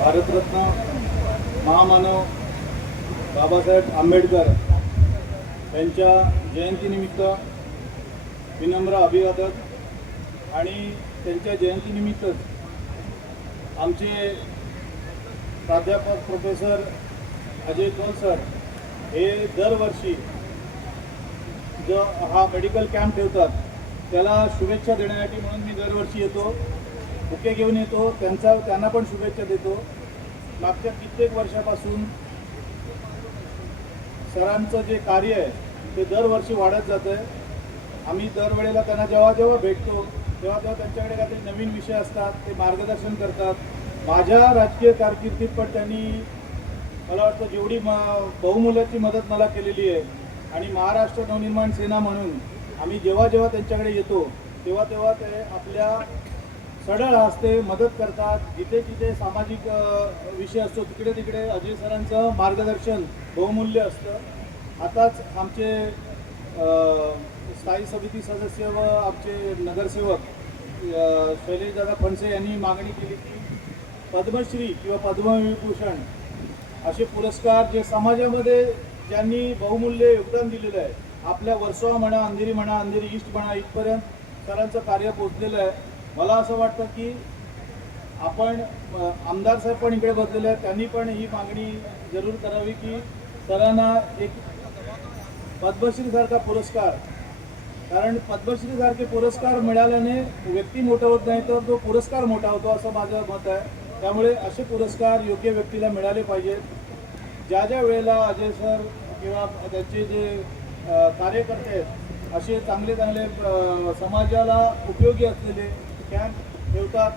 भारतरत्न महामानव बाबासाहेब आंबेडकर यांच्या जयंतीनिमित्त विनम्र अभिवादन आणि त्यांच्या जयंतीनिमित्तच आमचे प्राध्यापक प्रोफेसर अजय कोल सर हे दरवर्षी जो हा मेडिकल कॅम्प ठेवतात त्याला शुभेच्छा देण्यासाठी म्हणून मी दरवर्षी येतो, बुके घेऊन येतो, त्यांना पण शुभेच्छा देतो। मागच्या कित्येक वर्षापासून सरांचं जे कार्य आहे ते दरवर्षी वाढत जातं आहे। आम्ही दरवेळेला त्यांना जेव्हा भेटतो तेव्हा त्यांच्याकडे काहीतरी नवीन विषय असतात, ते मार्गदर्शन करतात। माझ्या राजकीय कारकिर्दीत पण त्यांनी मला वाटतं जेवढी बहुमूल्याची मदत मला केलेली आहे आणि महाराष्ट्र नवनिर्माण सेना म्हणून आम्ही जेव्हा त्यांच्याकडे येतो तेव्हा ते आपल्या सढळ हस्ते मदत करतात। जिथे जिथे सामाजिक विषय असतो तिकडे अजय सरांचं मार्गदर्शन बहुमूल्य असतं। आताच आमचे स्थायी समिती सदस्य व आमचे नगरसेवक शैलेशदादा फणसे यांनी मागणी केली की पद्मश्री किंवा पद्मविभूषण असे पुरस्कार जे समाजामध्ये ज्यांनी बहुमूल्य योगदान दिलेलं आहे, आपल्या वर्सोवा म्हणा, अंधेरी ईस्ट म्हणा, इथपर्यंत सरांचं कार्य पोचलेलं आहे। मला असं वाटतं की आपण आमदार साहेब पण इकडे बसलेले आहेत, त्यांनी पण ही मागणी जरूर करावी की सरांना एक पद्मश्रीसारखा पुरस्कार, कारण पद्मश्रीसारखे पुरस्कार मिळाल्याने व्यक्ती मोठा होत नाही तर तो पुरस्कार मोठा होतो असं माझं मत आहे। त्यामुळे असे पुरस्कार योग्य व्यक्तीला मिळाले पाहिजेत। ज्या वेळेला अजय सर किंवा त्यांचे जे कार्यकर्ते आहेत असे चांगले समाजाला उपयोगी असलेले कॅम्प ठेवतात,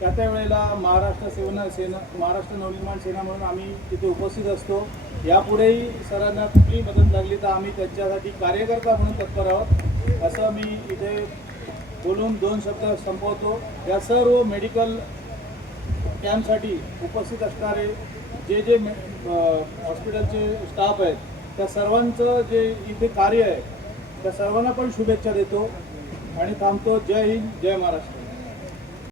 त्या वेळेला महाराष्ट्र नवनिर्माण सेना म्हणून आम्ही तिथे उपस्थित असतो। यापुढेही सरांना कुठलीही मदत लागली तर आम्ही त्यांच्यासाठी कार्यकर्ता म्हणून तत्पर आहोत असं मी इथे बोलून 2 शब्द संपवतो। या सर्व मेडिकल कॅम्पसाठी उपस्थित असणारे जे हॉस्पिटलचे स्टाफ आहेत त्या सर्वांचं जे इथे कार्य आहे त्या सर्वांना पण शुभेच्छा देतो आणि थांबतो। जय हिंद, जय महाराष्ट्र।